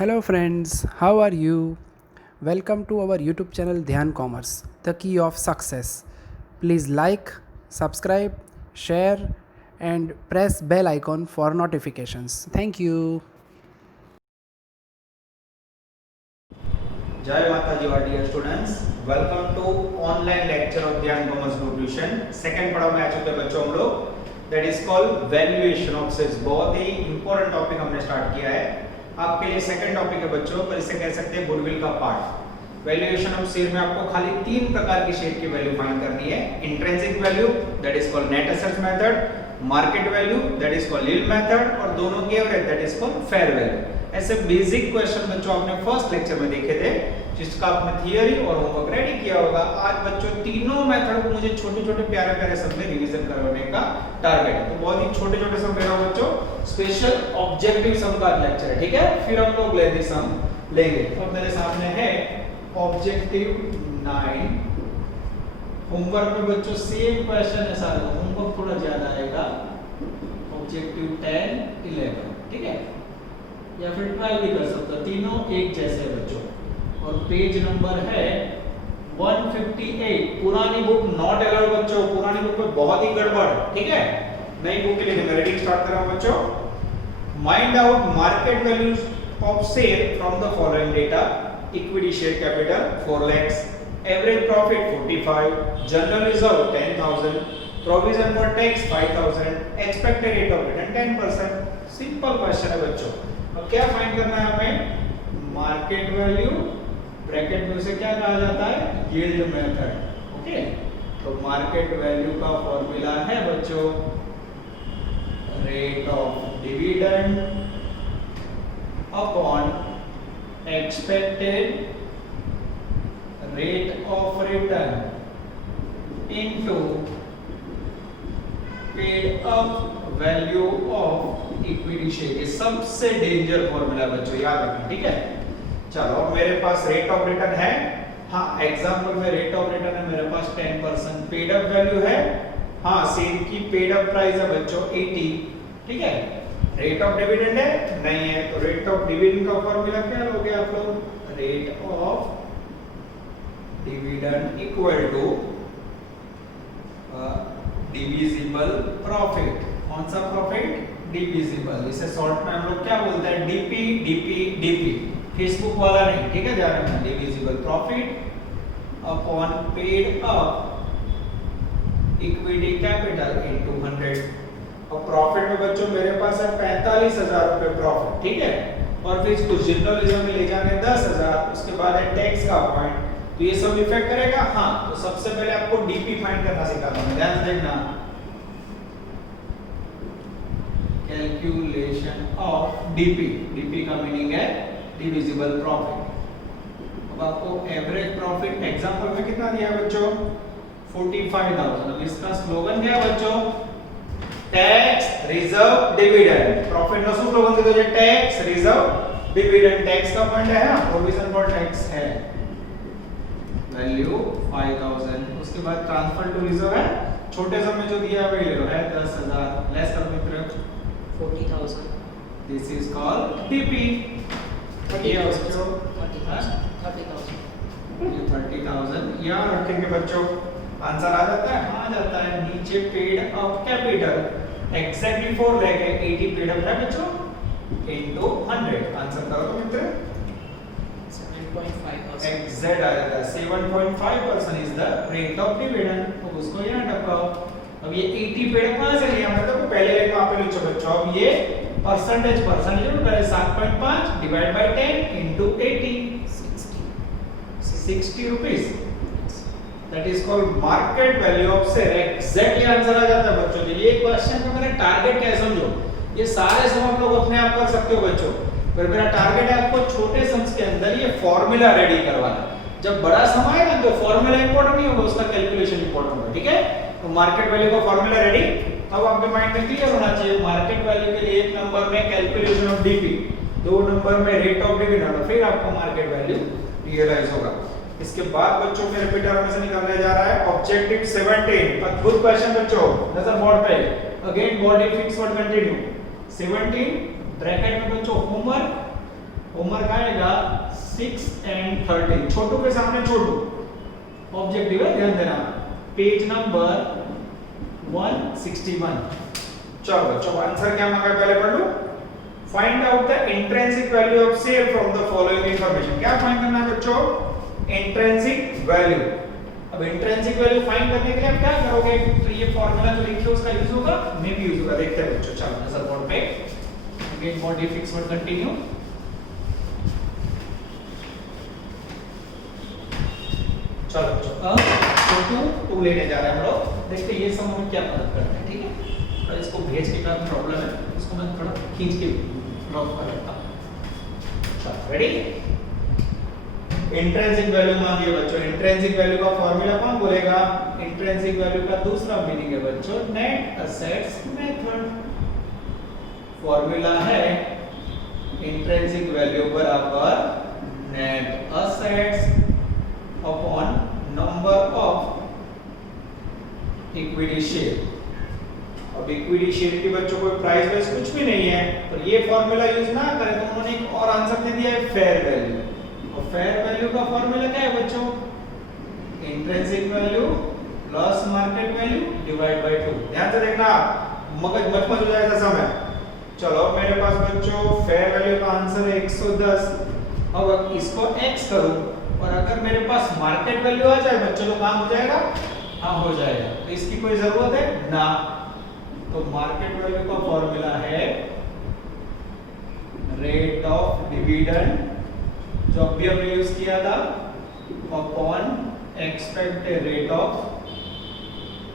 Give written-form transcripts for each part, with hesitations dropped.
Hello friends, how are you? Welcome to our YouTube channel Dhyan Commerce, the key of success. Please like, subscribe, share and press bell icon for notifications. Thank you. जय माता जी और dear students, welcome to online lecture of Dhyan commerce group tuition. Second पढ़ाओ में आ चुके बच्चों हम लोग, that is called valuation of sales. बहुत ही इंपॉर्टेंट टॉपिक हमने स्टार्ट किया है आपके लिए। सेकंड टॉपिक है बच्चों, पर इसे कह सकते हैं गुडविल का पार्ट। वैल्यूएशन ऑफ शेयर में आपको खाली तीन प्रकार की शेयर की वैल्यू फाइंड करनी है। Intrinsic value that is called net assets method, market value that is called yield method और दोनों की average that is called fair value. ऐसे बेसिक क्वेश्चन बच्चों आपने फर्स्ट लेक्चर में देखे थे, जिसका आपने थियरी और होमवर्क रेडी किया होगा। आज बच्चों तीनों मेथड को मुझे छोटे-छोटे प्यारे-प्यारे सब में रिवीजन करवाने का टारगेट है। तो बहुत ही छोटे-छोटे सम ले रहा हूं बच्चों, स्पेशल ऑब्जेक्टिव सम का लेक्चर है, ठीक है। फिर हम लोग लेंगे सम लेंगे। तो मेरे सामने है ऑब्जेक्टिव 9। होमवर्क में बच्चों सेम क्वेश्चन है सारा, होमवर्क थोड़ा ज्यादा आएगा। ऑब्जेक्टिव 10, 11, ठीक है, या फिर 12 भी कर सकते हो, तीनों एक जैसे हैं बच्चों। और पेज नंबर है 158। पुरानी बुक नॉट अलाउड बच्चों, पुरानी बुक में बहुत ही गड़बड़, ठीक है। नई बुक के लिए मैं रीडिंग स्टार्ट कर रहा हूं बच्चों। Mind out market values of share from the following data. Equity share capital 4 lakhs, average profit 45, general reserve 10,000, provision for tax 5,000, expected rate of return 10%। Simple question है बच्चों। अब क्या फाइंड करना है हमें? मार्केट वैल्यू, ब्रैकेट में उसे क्या कहा जाता है? Yield method, okay. तो मार्केट वैल्यू का फॉर्मूला है बच्चों rate of dividend upon expected rate of return into paid up value of equity share. ये सबसे डेंजर फॉर्मूला है बच्चों, याद रखना, ठीक है। चलो मेरे पास रेट ऑफ रिटर्न है, हाँ एग्जांपल में रेट ऑफ रिटर्न है मेरे पास 10%। पेड अप वैल्यू है, हाँ शेयर की पेड अप प्राइस है बच्चों 80, ठीक है। रेट ऑफ डिविडेंड है, नहीं है, तो रेट ऑफ डिविडेंड का फॉर्मूला क्या लोगे आप लोग? Rate of dividend equal to divisible profit. कौन सा प्रॉफिट? डिविजिबल। इसे शॉर्ट में हम लोग क्या बोलते हैं? डीपी डीपी डीपी, फेसबुक वाला नहीं, ठीक है, ध्यान रखना। Divisible profit upon paid up equity capital into 100। और प्रॉफिट में बच्चों मेरे पास है 45,000 रुपए प्रॉफिट, ठीक है। और फिर इसको जर्नलिज्म में ले जाने 10,000, उसके बाद है टैक्स का पॉइंट। तो ये सब इफेक्ट करेगा, हाँ। तो सबसे पहले आपको डीपी फाइंड करना सिखाता हूं, ध्यान से देखना। कैलकुलेशन ऑफ डीपी, डीपी का मीनिंग है डिविजिबल प्रॉफिट। अब आपको एवरेज प्रॉफिट एग्जांपल में कितना दिया है बच्चों? 45,000। अब इसका स्लोगन क्या है बच्चों? Tax reserve dividend. Profit no slogan दे दो, टैक्स रिजर्व डिविडेंड। टैक्स का पॉइंट है, प्रोविजन फॉर टैक्स है, वैल्यू 5,000। उसके बाद ट्रांसफर टू रिजर्व है, छोटे सम में जो दिया है वही ले लो, है 10,000। लेस कर मित्र 40,000। This is called DP. ये बच्चों 30,000। ये 30,000 यहाँ रखेंगे बच्चों, आंसर आ जाता है, आ जाता है। नीचे paid up capital exactly 4 lakh है, 80 पेड अप है बच्चों इनटू 100। आंसर करो तो मित्र 7.5%। एग्जैक्ट आ जाता है। 7.5% is the rate of dividend. तो उसको यहाँ टपकाओ। अब ये 80 पेड कहां से लिया? मतलब पहले एक वहां पे लिखो बच्चों। अब ये परसेंटेज में पहले 7.5 divide by 10 into 80, 60 rupees. That is called market value of share. Exactly answer आ जाता है बच्चों। तो ये क्वेश्चन का मेरा टारगेट क्या है समझो। ये सारे सम आप लोग अपने आप कर सकते हो बच्चों, पर मेरा टारगेट है आपको छोटे सम्स के अंदर ये फॉर्मूला रेडी करवाना। जब बड़ा सम आएगा तो फॉर्मूला इंपॉर्टेंट नहीं होगा, उसका कैलकुलेशन इंपॉर्टेंट होगा, ठीक है। तो मार्केट वैल्यू का फॉर्मूला रेडी। अब आपके माइंड में क्लियर होना चाहिए, मार्केट वैल्यू के लिए 1 नंबर में कैलकुलेशन ऑफ डीपी, 2 नंबर में रेट ऑफ डिविडेंड, फिर आपको मार्केट वैल्यू रियलाइज होगा। इसके बाद बच्चों के रिपीटर में से निकलने जा रहा है ऑब्जेक्टिव 17। अद्भुत क्वेश्चन बच्चों, नजर बोर्ड पे। Again body fix word continue. 17 bracket में बच्चों होमवर्क होमवर्क आएगा 6 and 13, छोटू के सामने छोटू ऑब्जेक्टिव है, ध्यान देना, पेज नंबर 161। चलो बच्चों आंसर क्या मांगा है पहले पढ़ लो। Find out the intrinsic value of sale from the following information. क्या फाइंड करना है बच्चों? Intrinsic value. अब इंट्रिंसिक वैल्यू फाइंड करने के लिए आप क्या करोगे? तो ये फार्मूला जो लिखे उसका यूज होगा, मे भी यूज होगा, देखते हैं बच्चों। चलो नजर बोर्ड पे, again body fix word continue. चलो बच्चों अब टू लेने जा रहे हैं हम लोग, देखते हैं ये सब हमें क्या मदद करता है, ठीक है। और इसको भेज के कारण प्रॉब्लम है, इसको मैं थोड़ा खींच के ड्रॉप कर लेता हूं। चलो रेडी। इंट्रिंसिक वैल्यू मांगी है बच्चों। इंट्रिंसिक वैल्यू का फार्मूला कौन बोलेगा? इंट्रिंसिक वैल्यू का दूसरा मीनिंग है बच्चों नेट असेट्स मेथड। फार्मूला है इंट्रिंसिक वैल्यू बराबर net assets upon number of equity share. अब इक्विटी शेयर की बच्चों कोई प्राइस बेस कुछ भी नहीं है, तो ये फार्मूला यूज ना करें तो उन्होंने एक और आंसर दे दिया है फेयर वैल्यू। और फेयर वैल्यू का फार्मूला क्या है बच्चों? Intrinsic value plus market value divide by 2। ध्यान से देखना, मगज मच हो जाएगा समय। चलो मेरे पास बच्चों फेयर वैल्यू का आंसर है 110। अब इसको x करूं और अगर मेरे पास मार्केट वैल्यू आ जाए बच्चों तो काम हो जाएगा? हाँ हो जाएगा। तो इसकी कोई जरूरत है ना। तो मार्केट वैल्यू का फॉर्मूला है रेट ऑफ डिविडेंड, जो अभी हमने यूज किया था, upon expected rate of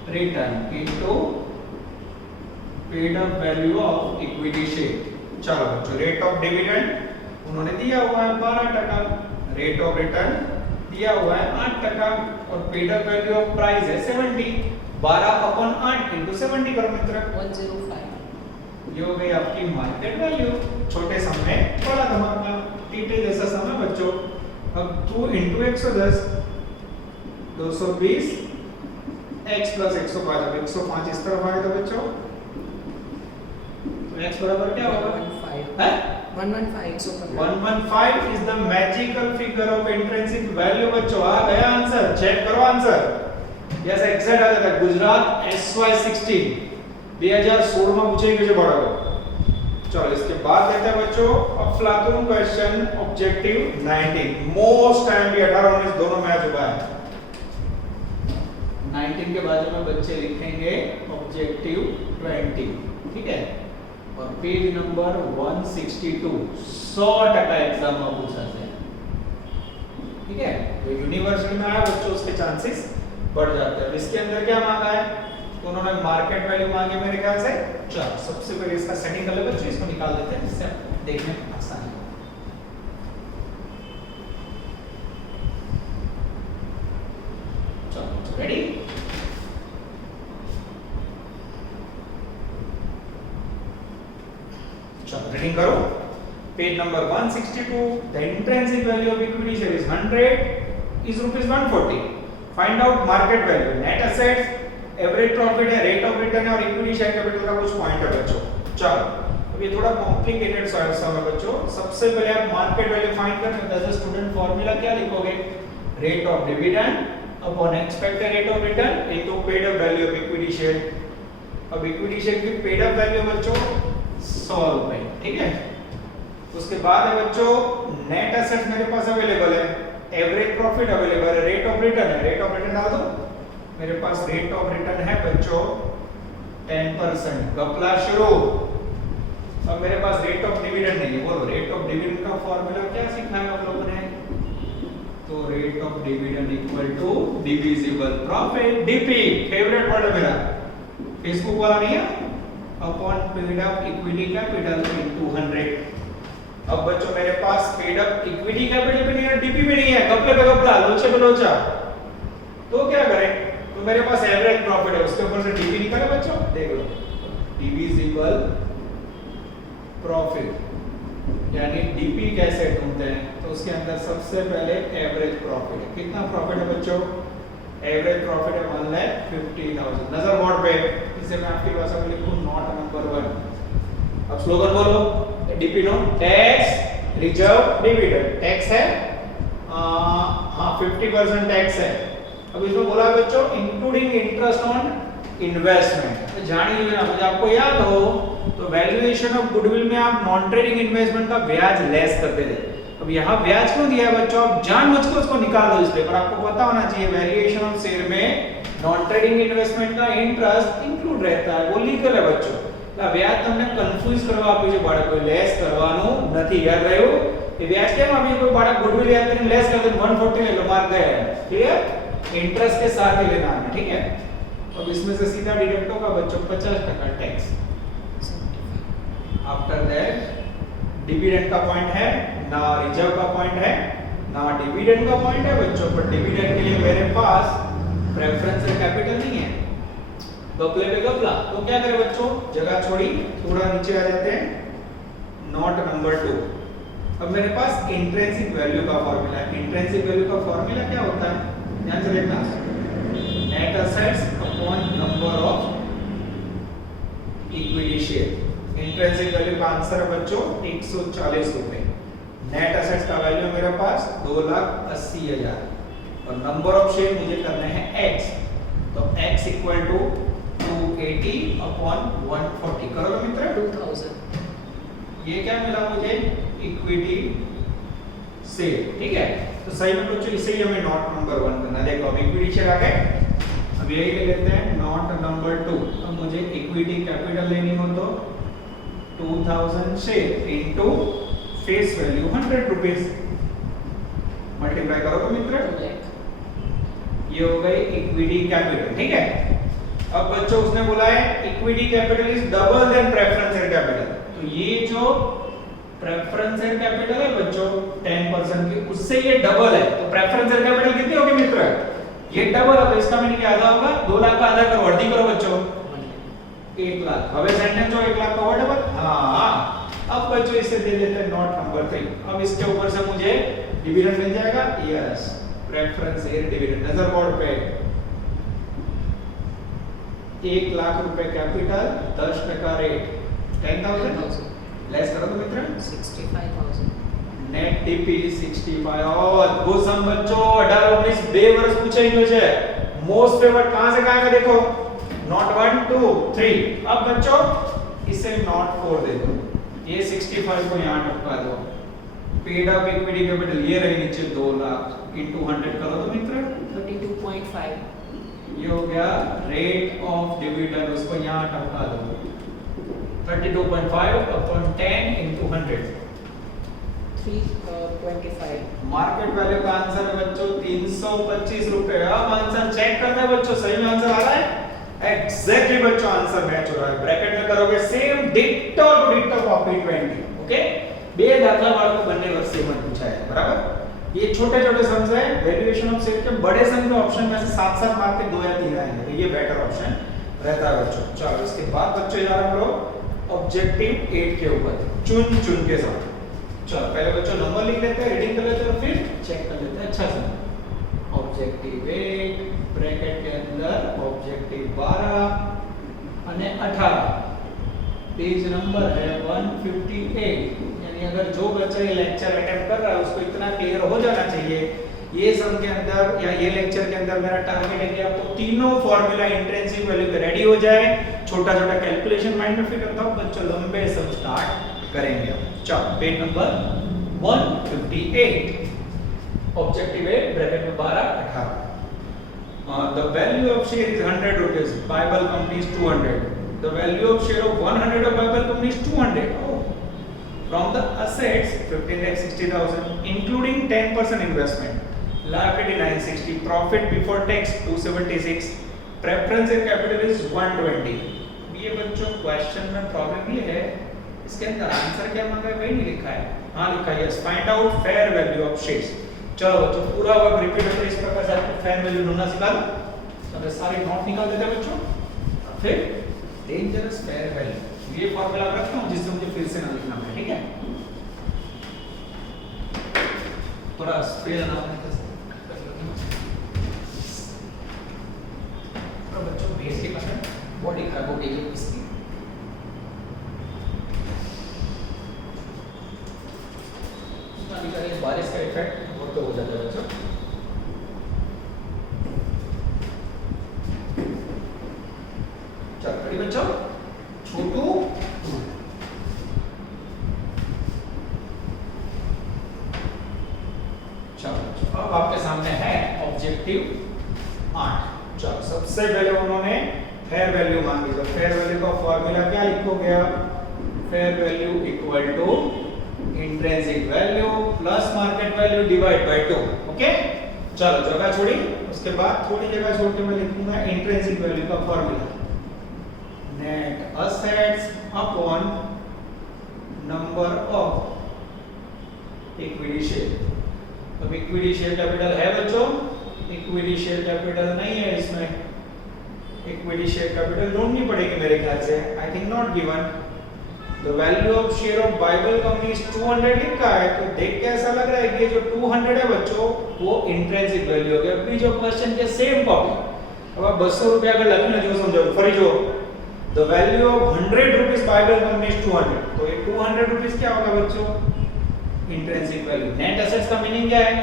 return into paid up value of equity share. चलो बच्चों रेट ऑफ डिविडेंड उन्होंने दिया हुआ है 12%, रेट ऑफ रिटर्न दिया हुआ है 8% और paid up value of price है 70। 12/8 into 70 करो मित्र, 105। ये हो गई आपकी मार्केट वैल्यू। छोटे समय बड़ा धमाका, टीटे जैसा समय बच्चों। अब 2 into 110 220 x plus 105। अब 105 इस तरफ आएगा बच्चों, तो x बराबर क्या होगा? 115 है 115 115 is the magical figure of intrinsic value बच्चों। आ गया आंसर, चेक करो आंसर। यस एग्जैक्ट आ जाता है। गुजरात SY16 2016 में पूछे गए जो बड़ा हो। चलो इसके बाद लेते हैं बच्चों अफलातून क्वेश्चन ऑब्जेक्टिव 19। मोस्ट टाइम भी 18 19 दोनों में आ चुका है। 19 के बाद में बच्चे लिखेंगे ऑब्जेक्टिव 20, ठीक है। और पेज नंबर 162 100% एग्जाम में पूछा है, ठीक है। तो यूनिवर्सिटी में आया बच्चों उसके चांसेस बढ़ जाते हैं। इसके अंदर क्या मांगा है? तो उन्होंने मार्केट वैल्यू मांगी मेरे ख्याल से 4। सबसे पहले इसका सेटिंग कर ले बच्चों, इसको निकाल देते हैं, इससे देखने में आसानी हो। चलो रेडी। चलो रीडिंग करो page number 162। The intrinsic value of equity share is 100 is rupees 140। Find out market value, net assets, average profit है, रेट ऑफ रिटर्न है और इक्विटी शेयर कैपिटल का कुछ पॉइंट है बच्चों। चलो अब ये थोड़ा कॉम्प्लिकेटेड सम है बच्चों। सबसे पहले आप मार्केट वैल्यू फाइंड करने एज अ स्टूडेंट फार्मूला क्या लिखोगे? Rate of dividend upon expected rate of return into paid up value of equity share. अब इक्विटी शेयर की पेड अप वैल्यू बच्चों 100 रुपए, ठीक है। उसके बाद है बच्चों नेट एसेट्स मेरे पास अवेलेबल है, एवरेज प्रॉफिट अवेलेबल है, रेट ऑफ रिटर्न है, रेट ऑफ रिटर्न डाल दो। मेरे पास रेट ऑफ रिटर्न है बच्चों 10%। गपला शुरू। अब मेरे पास रेट ऑफ डिविडेंड नहीं है, बोलो रेट ऑफ डिविडेंड का फार्मूला क्या सीखा है आप लोगों ने? तो rate of dividend equal to divisible profit, DP favourite word है मेरा, फेसबुक वाला नहीं है, upon paid up equity capital into 100। अब बच्चों मेरे पास पेड अप इक्विटी कैपिटल भी नहीं है, डीपी भी नहीं है, कपले पे कपड़ा, लोचे पे लोचा। तो क्या करें? तो मेरे पास एवरेज प्रॉफिट है, उसके ऊपर से डीपी निकाले बच्चों, देख लो डिविजिबल प्रॉफिट यानी डीपी कैसे ढूंढते हैं? तो उसके अंदर सबसे पहले एवरेज प्रॉफिट है। कितना प्रॉफिट है बच्चों? एवरेज प्रॉफिट है 1,50,000। नजर बोर्ड पे, इसे मैं आपकी भाषा में लिखूं नॉट नंबर 1। अब स्लोगन बोलो, DP no tax reserve dividend tax है हाँ 50% टैक्स है। अब इसमें बोला है बच्चों इंक्लूडिंग इंटरेस्ट ऑन इन्वेस्टमेंट। तो जानिए ना मुझे आपको याद हो तो वैल्यूएशन ऑफ गुडविल में आप नॉन ट्रेडिंग इन्वेस्टमेंट का ब्याज लेस करते थे। अब यहाँ ब्याज क्यों दिया है बच्चों, आप जानबूझकर उसको निकाल दो इसलिए, पर आपको पता होना चाहिए वैल्यूएशन ऑफ शेयर में नॉन ट्रेडिंग इन्वेस्टमेंट का इंटरेस्ट इंक्लूड रहता है, वो लीगल है बच्चों। એટલે વ્યાજ તમને કન્ફ્યુઝ કરવા આપ્યું છે બાળકો, લેસ કરવાનું નથી, યાદ રહ્યું? એ વ્યાજ કેમ આપ્યું? કોઈ બાળક ગુડવિલ યાદ કરીને લેસ कर दे 140 ले लो, मार्क गया है, क्लियर? इंटरेस्ट के साथ ही लेना है, ठीक है? अब इसमें से सीधा डिडक्ट होगा बच्चों 50% टैक्स। आफ्टर दैट डिविडेंड का पॉइंट है ना, रिजर्व का पॉइंट है ना, डिविडेंड का पॉइंट है बच्चों, पर डिविडेंड के लिए मेरे पास प्रेफरेंशियल कैपिटल नहीं है, गपले पे गपला। तो क्या करें बच्चों, जगह छोड़ी, थोड़ा नीचे आ जाते हैं, नोट नंबर 2। अब मेरे पास इंट्रिंसिक वैल्यू का फार्मूला है। इंट्रिंसिक वैल्यू का फार्मूला क्या होता है, ध्यान से देखना, net assets upon number of equity share. Intrinsic value का आंसर है बच्चों 140 रुपए। नेट असेट्स का वैल्यू मेरे पास 2,80,000 और नंबर ऑफ शेयर मुझे करने हैं x, तो x इक्वल टू 280 अपॉन 140 करो मित्र, 2000। ये क्या मिला मुझे, इक्विटी शेयर, ठीक है? तो सही में बच्चों इसे ही हमें नोट नंबर 1 करना है। देखो अब इक्विटी शेयर आ गए, अब यही ले लेते हैं नोट नंबर 2। अब मुझे इक्विटी कैपिटल लेनी हो तो 2000 share into face value 100 rupees, multiply करो तो मित्र, ये हो गई इक्विटी कैपिटल, ठीक है? अब बच्चों उसने बोला है equity capital is double then preferential capital, तो ये जो प्रेफरेंशियल कैपिटल है बच्चों 10% की, उससे ये डबल है। तो प्रेफरेंशियल कैपिटल कितनी होगी मित्र, ये डबल है, तो इसका मीनिंग क्या आधा होगा, 2 लाख का आधा करो, वर्दी करो बच्चों 1 लाख। अब सेंटेंस जो 1 लाख का वर्ड डबल, हां। अब बच्चों इसे दे देते हैं नोट नंबर 3। अब इसके ऊपर से मुझे डिविडेंड मिल जाएगा, यस प्रेफरेंशियल डिविडेंड, नजर बोर्ड पे 1 लाख रुपए कैपिटल, 10% रेट 10,000 लेस करो तो मित्र 65,000। नेट टीपी 65 और वो सम बच्चों 18 19 બે વર્ષ પૂછાઈ ગયો છે। मोस्ट फेवर्ड कहां से कहां का देखो, नॉट 1 2 3। अब बच्चों इसे नॉट 4 दे दो, ये 65 को यहां टपका दो, पेड अप इक्विटी कैपिटल ये रही नीचे 2 लाख इनटू 100 करो तो मित्र 32.5। ये हो गया रेट ऑफ डिविडेंड, उसको यहां टपका दो 32.5 अपॉन 10 इनटू 100 325। मार्केट वैल्यू का आंसर है बच्चों 325 रुपए। अब आंसर चेक करना है बच्चों, सही में आंसर आ रहा है एग्जैक्टली बच्चों, आंसर मैच हो रहा है। ब्रैकेट में करोगे same ditto to ditto copy 20, okay? બે દાખલા બાળકો બંને વર્ષ સેમ જ પૂછાય છે, बराबर? ये छोटे छोटे सम्स है, वैल्यूएशन ऑफ शेयर के बड़े सम के ऑप्शन में से 7-7 मार्क के 2 या 3 आएंगे, तो ये बेटर ऑप्शन रहता है बच्चों। चलो इसके बाद बच्चों यार हम लोग ऑब्जेक्टिव 8 के ऊपर चुन चुन के साथ, चलो पहले बच्चों नंबर लिख लेते हैं, रीडिंग कर लेते हैं और फिर चेक कर लेते हैं अच्छा से। ऑब्जेक्टिव 8 ब्रैकेट के अंदर ऑब्जेक्टिव 12 અને 18, पेज नंबर है 158। यानी अगर जो बच्चा ये लेक्चर अटेम्प्ट कर रहा है उसको इतना क्लियर हो जाना चाहिए, ये सम के अंदर या ये लेक्चर के अंदर मेरा टारगेट है कि आपको तीनों फार्मूला इंट्रिंसिक वैल्यू पे रेडी हो जाए, छोटा छोटा कैलकुलेशन माइंड में फिट करता हूं, बच्चों लंबे सम स्टार्ट करेंगे। चलो पेज नंबर 158, ऑब्जेक्टिव 8 ब्रैकेट में 12 18। The value of share is 100 rupees, Bible company is 200. The value of share of 100 of Bible company is 200. Oh. From the assets 15,60,000 including 10% investment, liability 960, profit before tax 276, preferential capital is 120। ये बच्चों question में problem ये है, इसके अंदर answer क्या मांगा है, कहीं नहीं लिखा है। हाँ लिखा है yes, find out fair value of shares. चलो बच्चों पूरा वर्क रिपीट होकर इस प्रकार से आपको फेयर वैल्यू ढूंढना सिखा दो, तो सारे नोट निकाल देते हैं बच्चों। फिर डेंजरस फेयर वैल्यू, ये फॉर्मूला रखता हूं जिससे मुझे फिर से ना लिखना पड़े, ठीक है? थोड़ा स्पेल ना तो बच्चों बेसिक है, बॉडी खराब हो गई है इसकी। कभी कभी बारिश का इफेक्ट वो तो हो जाता है बच्चों। चलो रेडी बच्चों, छोटू चलो अब आपके सामने है ऑब्जेक्टिव 8। चलो सबसे पहले उन्होंने फेयर वैल्यू मांगी, तो फेयर वैल्यू का फॉर्मूला क्या लिखोगे आप? Fair value equal to intrinsic value plus market value divide by 2। Okay, चलो जगह छोड़ी, उसके बाद थोड़ी जगह छोड़ के मैं लिखूंगा इंट्रिंसिक वैल्यू का formula, net assets upon number of equity share. अब इक्विटी शेयर कैपिटल है बच्चों? इक्विटी शेयर कैपिटल नहीं है इसमें, इक्विटी शेयर कैपिटल ढूंढनी पड़ेगी मेरे ख्याल से, I think not given. The value of share of Bible company is 200 लिखा है, तो देख के ऐसा लग रहा है कि ये जो 200 है बच्चों वो इंट्रिंसिक वैल्यू हो गया। अभी जो क्वेश्चन के सेम कॉपी, अब आप 200 रुपया अगर लखना जो समझो फरी जो द वैल्यू ऑफ 100 रुपीस बाइबल कंपनी इज 200, तो ये 200 रुपीस क्या होगा बच्चों? Intrinsic value. नेट एसेट्स का मीनिंग क्या है?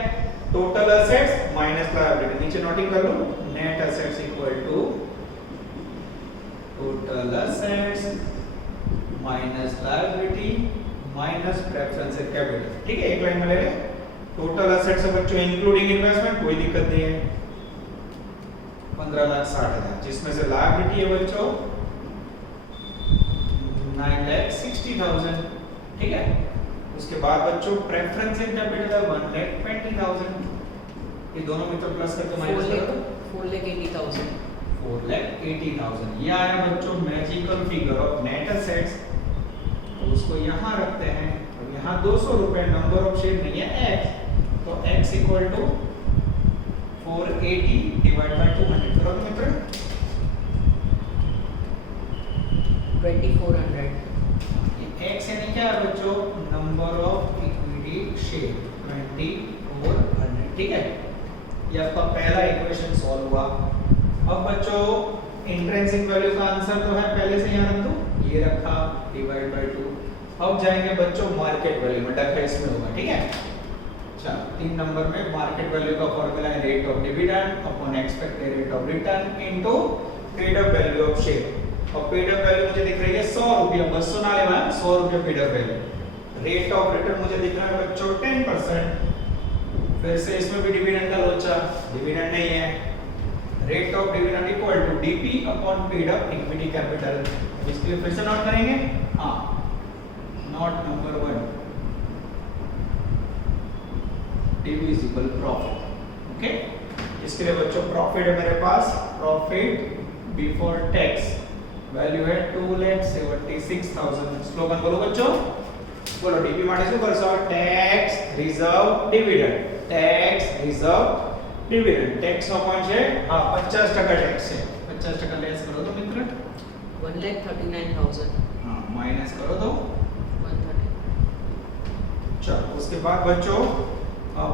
Total assets minus liability. नीचे नोटिंग कर लो, net assets equal to total assets minus liability minus preference capital. ठीक है, एक लाइन में ले ले। टोटल एसेट्स है बच्चों इंक्लूडिंग इन्वेस्टमेंट, कोई दिक्कत नहीं है, 15,60,000, जिसमें से लायबिलिटी है बच्चों 9,60,000। ठीक है, उसके बाद बच्चों प्रेफरेंस कैपिटल है 1,20,000। ये दोनों में तो प्लस करके माइनस करो, 4,80,000। 4,80,000। ये आया बच्चों magical figure of net assets, तो उसको यहाँ रखते हैं। अब यहाँ 200 रुपए, नंबर ऑफ शेयर नहीं है x, तो x equal to 480 divide by 200 करो मित्र, 2,400। x यानी क्या है बच्चों? Number of equity share 2,400। ठीक है, ये आपका पहला इक्वेशन सॉल्व हुआ। अब बच्चों इंट्रिंसिक वैल्यू का आंसर तो है पहले से यहाँ रख दो, ये रखा डिवाइड बाय 2। अब जाएंगे बच्चों मार्केट वैल्यू में, डका इसमें होगा। ठीक है, अच्छा 3 नंबर में मार्केट वैल्यू का फॉर्मूला है rate of dividend upon expected rate of return into paid up value of share. और पेड अप वैल्यू मुझे दिख रही है 100 रुपया, 200 ना लेवा, 100 रुपया paid up value. Rate of return मुझे दिख रहा है बच्चों 10%। फिर से इसमें भी डिविडेंड का लोचा, डिविडेंड नहीं है। Rate of dividend equal to DP upon paid up equity capital. इसके लिए फिर से नोट करेंगे, हाँ note number 1 divisible profit. Okay, इसके लिए बच्चों प्रॉफिट है मेरे पास, प्रॉफिट बिफोर टैक्स वैल्यू है 2,76,000। स्लोगन बोलो बच्चों, बोलो डीपी माटे શું કરશો? Tax reserve dividend, tax reserve dividend. Tax નો કોણ છે? હા 50% टैक्स છે, 50% લેસ કરો તો મિત્ર 1,39,000। हाँ माइनस करो तो 130। चलो उसके बाद बच्चों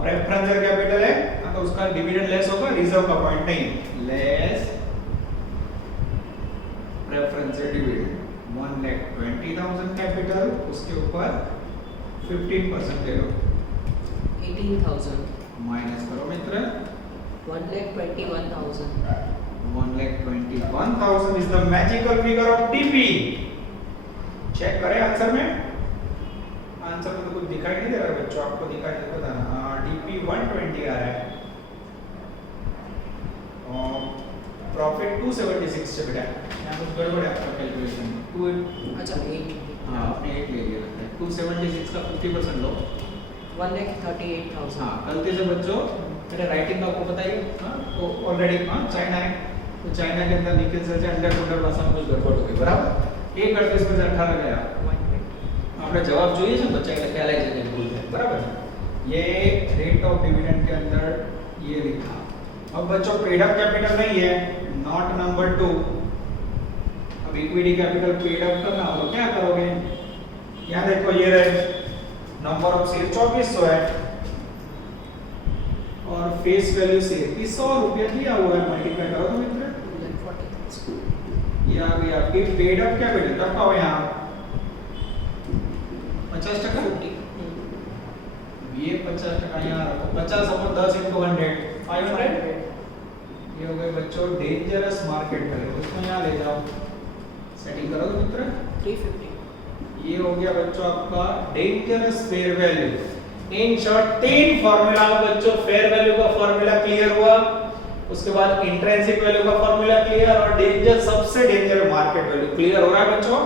प्रेफरेंस कैपिटल है तो उसका डिविडेंड लेस होगा, रिजर्व का पॉइंट नहीं, लेस प्रेफरेंस डिविडेंड 1,20,000 कैपिटल, उसके ऊपर 15% ले लो, 18,000। माइनस करो मित्र 1,21,000। 1,21,000 is the magical figure of DP. Check करें आंसर में, आंसर में तो कुछ दिखाई नहीं दे रहा बच्चों, आपको दिखाई देता था ना, डीपी 120 आ रहा है और प्रॉफिट 276 से बेटा यहाँ कुछ गड़बड़ है आपका कैलकुलेशन। 2 अच्छा 8। हाँ आपने 8 ले लिया लगता है, 276 का 50% लो, 1,38,000। हाँ गलती से बच्चों मेरा राइटिंग आपको बताइए। हाँ तो ऑलरेडी हाँ चाइना है, तो चाइना के अंदर निकल से अंडर भाषा में कुछ गड़बड़ हो गई, बराबर। 1 38 में से 18 गया, આપણે જવાબ જોઈએ છે બચ્ચા એટલે ખ્યાલ આવી જાય ભૂલ થાય, બરાબર। ये रेट ऑफ डिविडेंड के अंदर ये लिखा। अब बच्चों पेड अप कैपिटल नहीं है, नॉट नंबर 2। अब इक्विटी कैपिटल पेड अप करना हो तो क्या करोगे? यहाँ देखो ये रहे, नंबर ऑफ शेयर 2400 है और फेस वैल्यू शेयर की 100 रुपया दिया हुआ है, मल्टीप्लाई करो तो मित्र 1,40,000। ये आ गई आपकी पेड अप कैपिटल। रखा हुआ यहाँ 50%, ये 50% यहाँ रखो, 50 अपॉन 10 into 100 500। ये हो गए बच्चों डेंजरस मार्केट वैल्यू, इसको यहाँ ले जाओ, सेटिंग करोगे मित्र। 350। ये हो गया बच्चों आपका dangerous fair value. In short 3 formula में बच्चों फेयर वैल्यू का फार्मूला क्लियर हुआ, उसके बाद इंट्रिंसिक वैल्यू का फार्मूला क्लियर, और डेंजर सबसे डेंजर मार्केट वैल्यू क्लियर हो रहा है बच्चों।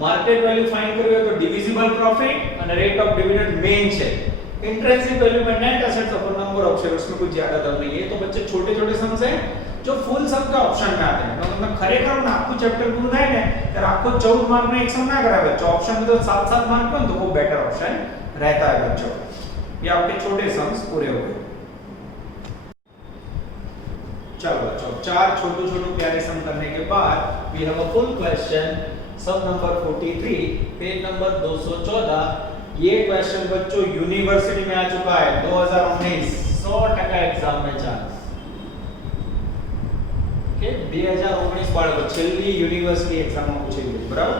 मार्केट वैल्यू फाइंड करोगे तो डिविजिबल प्रॉफिट और रेट ऑफ डिविडेंड मेन है। इंट्रिंसिक वैल्यू में net assets upon number of share, उसमें कुछ ज्यादा दम नहीं है। तो बच्चे छोटे-छोटे सम्स हैं जो फुल सम का ऑप्शन में आते हैं। तो मैं खरेखर ना आपको चैप्टर पूर्ण है ने तर आपको 14 मार्क में एक सम ना करावे बच्चों, ऑप्शन में तो 7-7 मार्क पर तो वो बेटर ऑप्शन रहता है बच्चों। ये आपके छोटे सम्स पूरे हो गए। चलो बच्चों 4 छोटे-छोटे प्यारे सम करने के बाद we have a full question, sum number 43, page number 214। ये क्वेश्चन बच्चों यूनिवर्सिटी में आ चुका है 2019, 100% एग्जाम में चांस। ओके 2019 बाळको छेल्ली यूनिवर्सिटी एग्जाम में पूछेगी, बराबर।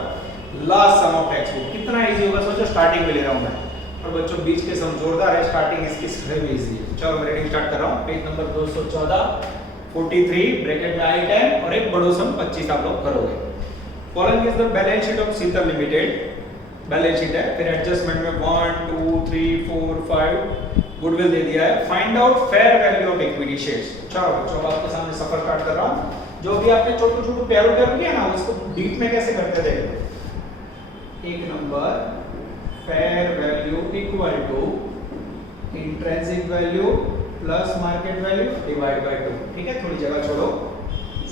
Last sum of textbook कितना इजी होगा सोचो, स्टार्टिंग में ले रहा हूं मैं, और बच्चों बीच के सम जोरदार है, स्टार्टिंग इसकी सबसे इजी है। चलो मैं रीडिंग स्टार्ट कर रहा हूं, पेज नंबर 214 43 ब्रैकेट में I10 और एक बड़ो सम 25 आप लोग करोगे। Following is the balance sheet of Sheetal limited, balance sheet है, फिर एडजस्टमेंट में 1 2 3 4 5 गुडविल दे दिया है। Find out fair value of equity shares. चलो बच्चों आपके सामने सफर स्टार्ट कर रहा हूं, जो भी आपने छोटे-छोटे प्यारो किया ना उसको डीप में कैसे करते देखो। एक number fair value equal to intrinsic value plus market value divide by 2, ठीक है, थोड़ी जगह छोड़ो।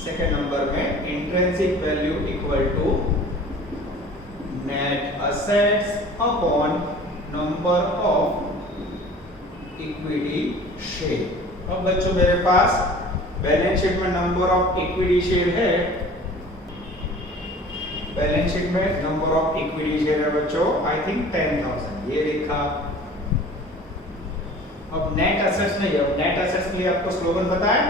सेकंड नंबर में intrinsic value equal to net assets upon number of equity share. अब बच्चों मेरे पास बैलेंस शीट में नंबर ऑफ इक्विटी शेयर है, बैलेंस शीट में नंबर ऑफ इक्विटी शेयर है बच्चों आई थिंक 10,000, ये लिखा। अब नेट एसेट्स नहीं है, नेट एसेट्स के लिए आपको स्लोगन पता है,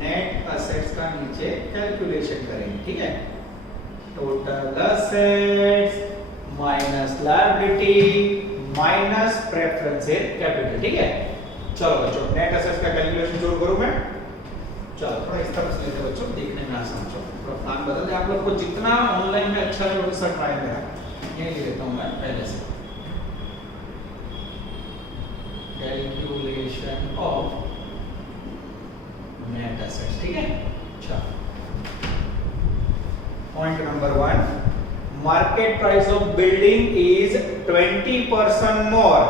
नेट एसेट्स का नीचे कैलकुलेशन करेंगे, ठीक है। Total assets minus liability minus preferential capital, ठीक है। चलो बच्चों नेट एसेट्स का कैलकुलेशन जोड़ करूं मैं, चलो थोड़ा इस तरह से लेते बच्चों, देखने में आसान हो, थोड़ा प्लान बदल दे आप लोग को, जितना ऑनलाइन में अच्छा है वैसा ट्राई मेरा ये ले लेता हूं मैं पहले से। कैलकुलेशन ऑफ नेट एसेट्स, ठीक है। चलो point number 1, market price of building is 20% more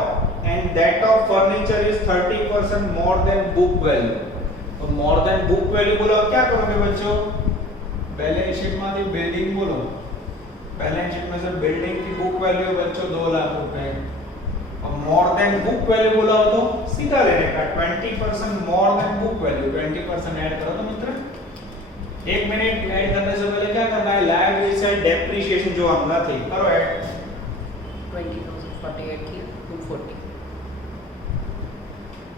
and that of furniture is 30% more than book value। तो more than book value बोलो क्या करोगे बच्चों, बैलेंस शीट में बिल्डिंग बोलो, बैलेंस शीट में से बिल्डिंग की बुक वैल्यू बच्चों 2 लाख रुपए, और more than book value बोला हो तो सीधा लेने का 20% more than book value, 20% add करो तो मित्र। एक मिनट ऐड करने से पहले क्या करना है, लायबिलिटी से डेप्रिसिएशन जो हमला थी करो ऐड, 20,048 थी 240।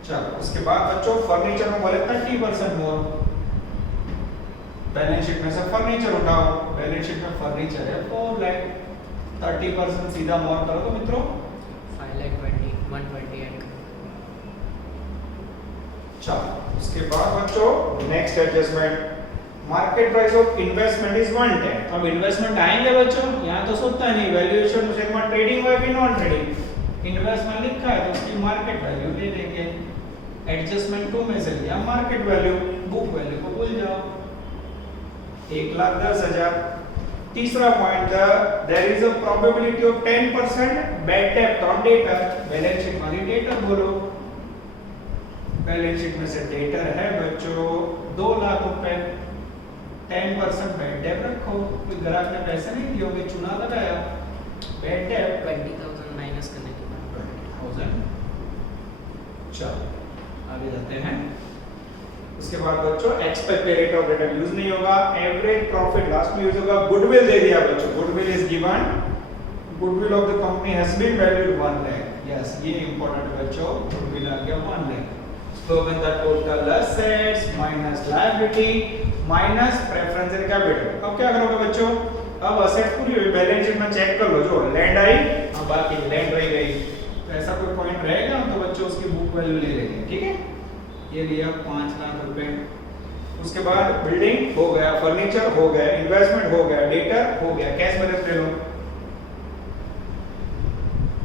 चलो उसके बाद बच्चों फर्नीचर में बोले 30% मोर, बैलेंस शीट में से फर्नीचर उठाओ, बैलेंस शीट में फर्नीचर है 4 लाख, 30% सीधा मोर करो तो मित्रों 5,20,128। चलो उसके बाद बच्चों next adjustment, market price of investment is 110। अब इन्वेस्टमेंट आएंगे बच्चों, यहाँ तो सोचता नहीं वैल्यूएशन में ट्रेडिंग हुआ कि नॉन ट्रेडिंग, इन्वेस्टमेंट लिखा है तो उसकी मार्केट वैल्यू ले लेंगे। एडजस्टमेंट 2 में से लिया मार्केट वैल्यू, बुक वैल्यू को भूल जाओ, 1,10,000। तीसरा point, there is a probability of 10% bad डेब्ट ऑन डेटर, बैलेंस शीट वाली डेटर बोलो, बैलेंस शीट में से डेटर है बच्चों 2 लाख रुपए, 10% बैड डेब्ट रखो, कोई ग्राहक ने पैसे नहीं दिए होंगे, चुना लगाया, बैड डेब्ट 20,000 माइनस करने के बाद 20,000। चलो आगे जाते हैं। उसके बाद बच्चों expected rate of return use नहीं होगा, एवरेज प्रॉफिट लास्ट में यूज होगा। गुडविल दे दिया बच्चों, goodwill is given, goodwill of the company has been valued 1 lakh. Yes ये इंपॉर्टेंट बच्चों, गुडविल आ गया 1 lakh. So when the total assets minus liability minus preferential capital, अब क्या करोगे बच्चों, अब असेट पूरी हुई, बैलेंस शीट में चेक कर लो, जो लैंड आई अब बाकी लैंड रह गई, पैसा ऐसा कोई पॉइंट रहेगा तो बच्चों उसकी बुक वैल्यू ले लेंगे, ठीक है। ये लिया 5 लाख रुपए। उसके बाद बिल्डिंग हो गया, फर्नीचर हो गया, इन्वेस्टमेंट हो गया, डेटर हो गया, कैश बैलेंस ले लो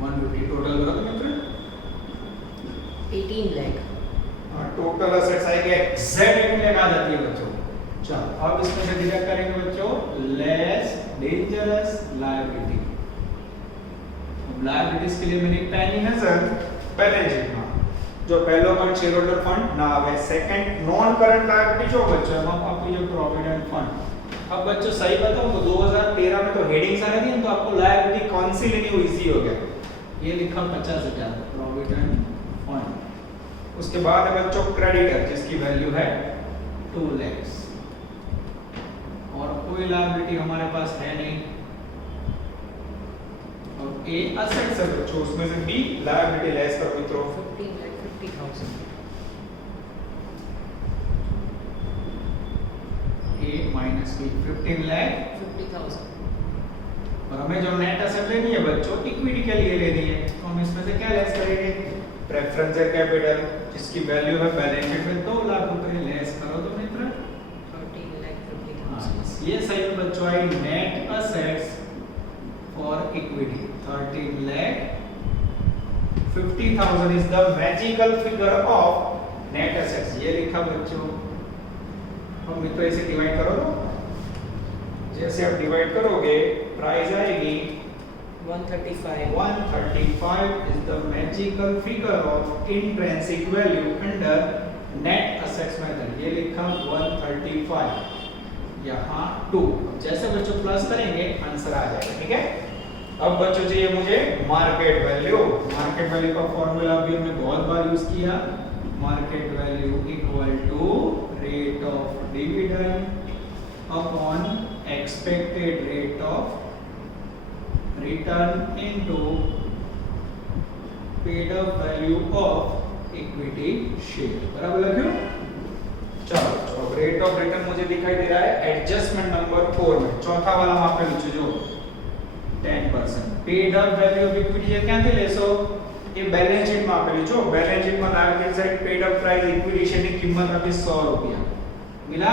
150 टोटल करो तो मित्र 18 lakh। टोटल असेट्स आएगी एग्जैक्ट 18 लाख आ जाती है बच्चों। चलो अब इसमें से डिडक्ट करेंगे बच्चों लेस डेंजरस लायबिलिटी। लायबिलिटीज के लिए मैंने पहली नजर बैलेंस शीट में जो पहलो अकाउंट शेयर होल्डर फंड ना आवे, सेकंड नॉन करंट लायबिलिटी जो बच्चों हम आपको ये प्रोविडेंट फंड। अब बच्चों सही बताऊं तो 2013 में तो हेडिंग्स आ रही थी तो आपको लायबिलिटी कौन सी लेनी वो इजी हो गया। ये लिखा 50,000 प्रोविडेंट फंड। उसके बाद है बच्चों क्रेडिटर जिसकी वैल्यू है 2 लाख और कोई लायबिलिटी हमारे पास है नहीं। और ए असेट्स है बच्चों उसमें से बी लायबिलिटी लेस करो मित्रों 15,50,000। ए माइनस बी 15 लाख 50,000। और हमें जो नेट एसेट लेनी है बच्चों इक्विटी के लिए लेनी है तो हम इसमें से क्या लेस करेंगे प्रेफरेंशियल कैपिटल जिसकी वैल्यू है बैलेंस शीट में 2 लाख रुपए लेस करो तो मित्र 13,50,000। ये सही में बच्चों I net assets for equity 13 lakh 50,000 is the magical figure of net assets. ये लिखा बच्चों। अब मित्रों इसे डिवाइड करो तो जैसे आप डिवाइड करोगे प्राइस आएगी 135। 135 is the magical figure of intrinsic value under net assets method। ये लिखा 135 यहाँ 2। जैसे बच्चों प्लस करेंगे आंसर आ जाएगा, ठीक है। अब बच्चों चाहिए मुझे मार्केट वैल्यू। मार्केट वैल्यू का फॉर्मूला भी हमने बहुत बार यूज किया। Market value equal to rate of dividend upon expected rate of return into paid up value of equity share. बराबर लगे? चलो रेट ऑफ रिटर्न मुझे दिखाई दे रहा है एडजस्टमेंट नंबर 4 में चौथा वाला वहां पे नीचे जो 10%। Paid up value of equity share क्या थे लेसो ये बैलेंस शीट में आपे लीचो। बैलेंस शीट में liability side paid up price equity share की कीमत अभी 100 रुपया मिला।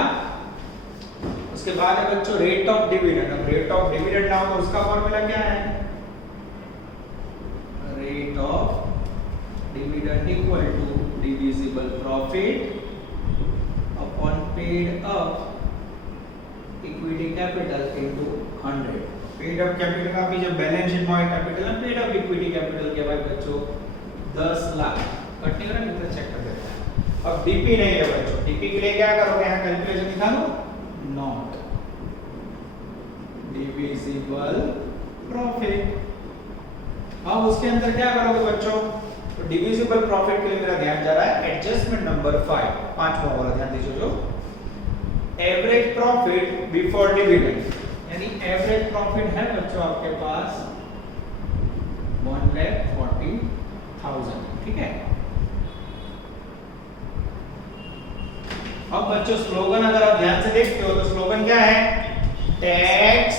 उसके बाद है बच्चों रेट ऑफ डिविडेंड। अब रेट ऑफ डिविडेंड ना हो तो उसका फॉर्मूला क्या है rate of dividend equal to divisible profit upon paid up equity capital into 100। Paid up capital का भी जब बैलेंस शीट में कैपिटल है पेड अप इक्विटी कैपिटल के भाई बच्चों 10 लाख कट नहीं हो रहा नहीं तो चेक कर देते हैं। अब डीपी नहीं है बच्चों। डीपी के लिए क्या करोगे यहाँ कैलकुलेशन निकालो नॉट डिविजिबल प्रॉफिट। अब उसके अंदर क्या करोगे बच्चों तो डिविजिबल प्रॉफिट के लिए मेरा ध्यान जा रहा है एडजस्टमेंट नंबर 5 पांचवा वाला ध्यान दीजिए जो एवरेज प्रॉफिट बिफोर डिविडेंड यानी एवरेज प्रॉफिट है बच्चों आपके पास 1,40,000। ठीक है। अब बच्चों स्लोगन अगर आप ध्यान से देखते हो तो स्लोगन क्या है टैक्स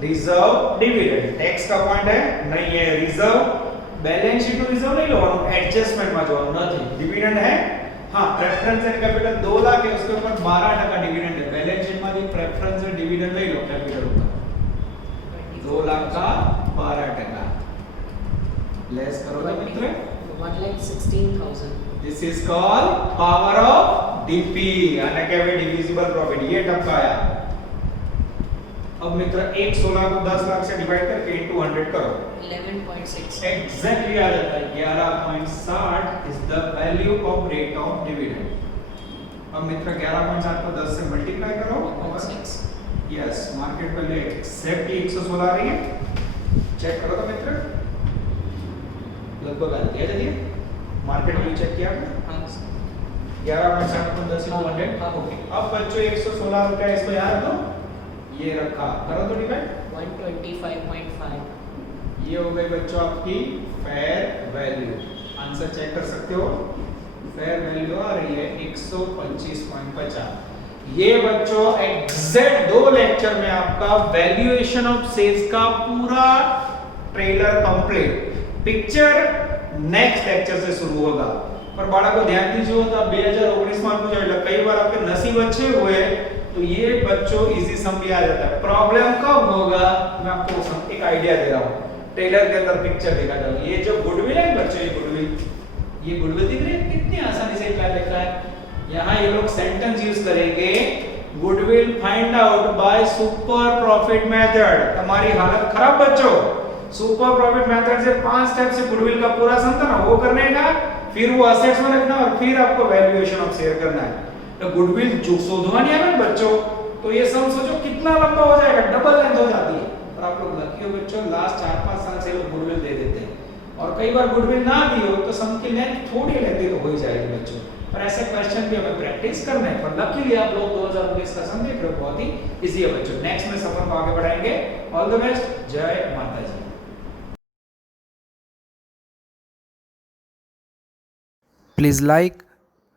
रिजर्व डिविडेंड। टैक्स का पॉइंट है नहीं है रिजर्व बैलेंस शीट रिजर्व नहीं लो एडजस्टमेंट में जो नहीं डिविडेंड है। हाँ प्रेफरेंस एंड कैपिटल 2 लाख है उसके ऊपर 12% डिविडेंड है। बैलेंस शीट में प्रेफरेंस एंड डिविडेंड ले लो कैपिटल ऊपर 2 लाख का 12% लेस करो तो मित्र 1,16,000। This is called power of DP यानी कि वे डिविजिबल प्रॉफिट। ये टपका आया। अब मित्र 116 को 10 लाख से डिवाइड करके इनटू 100 करो 11.6 एग्जैक्टली आ जाता है 11.60 is the value of rate of dividend. अब मित्र 11.60 को 10 से मल्टीप्लाई करो 1.6। यस मार्केट वैल्यू एग्जैक्टली 116 आ रही है। चेक करो तो मित्र लगभग आ गया। चलिए मार्केट वैल्यू चेक किया आपने 11.60 को 10 into 100। हाँ। ओके अब बच्चों 116 रुपया इसको याद दो ये रखा करो तो डिवाइड 125.5। ये हो गई बच्चों आपकी फेयर वैल्यू। आंसर चेक कर सकते हो फेयर वैल्यू आ रही है 125.50। ये बच्चों एग्जैक्ट 2 लेक्चर में आपका वैल्यूएशन ऑफ सेल्स का पूरा trailer complete. Picture next lecture से शुरू होगा। पर बाળકો ध्यान दीजिए तो 2019 में पूछा એટલે कई बार आपके नसीब अच्छे हुए तो ये बच्चों इजी सम भी आ जाता है। प्रॉब्लम कब होगा मैं आपको एक आइडिया दे रहा हूँ। टेलर के अंदर पिक्चर दिखाता हूँ। ये जो गुडविल है बच्चों, ये गुडविल दिख रही है कितनी आसानी से क्या लिखा है। यहाँ ये लोग सेंटेंस यूज करेंगे goodwill find out by super profit method. तुम्हारी हालत खराब बच्चों। सुपर प्रॉफिट मेथड से 5 स्टेप से गुडविल का पूरा सम था ना वो करने का, फिर वो असेट्स में रखना और फिर आपको वैल्यूएशन ऑफ शेयर करना है। तो गुडविल जो शोधवानी है ना बच्चों, तो ये सम सोचो कितना लंबा हो जाएगा, डबल लेंथ हो जाती है। और आप लोग लकी हो बच्चों, लास्ट 4-5 साल से लोग गुडविल दे देते हैं और कई बार गुडविल ना दी हो तो सम की लेंथ थोड़ी लेंथी तो हो ही जाएगी बच्चों। पर ऐसे क्वेश्चन भी हमें प्रैक्टिस करना है। पर लकीली आप लोग 2019 का सम देख रहे हो, बहुत ही इजी है बच्चों। नेक्स्ट में सफर को आगे बढ़ाएंगे। All the best. जय माता जी। Please like,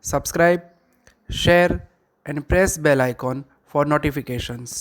subscribe, share and press bell icon for notifications.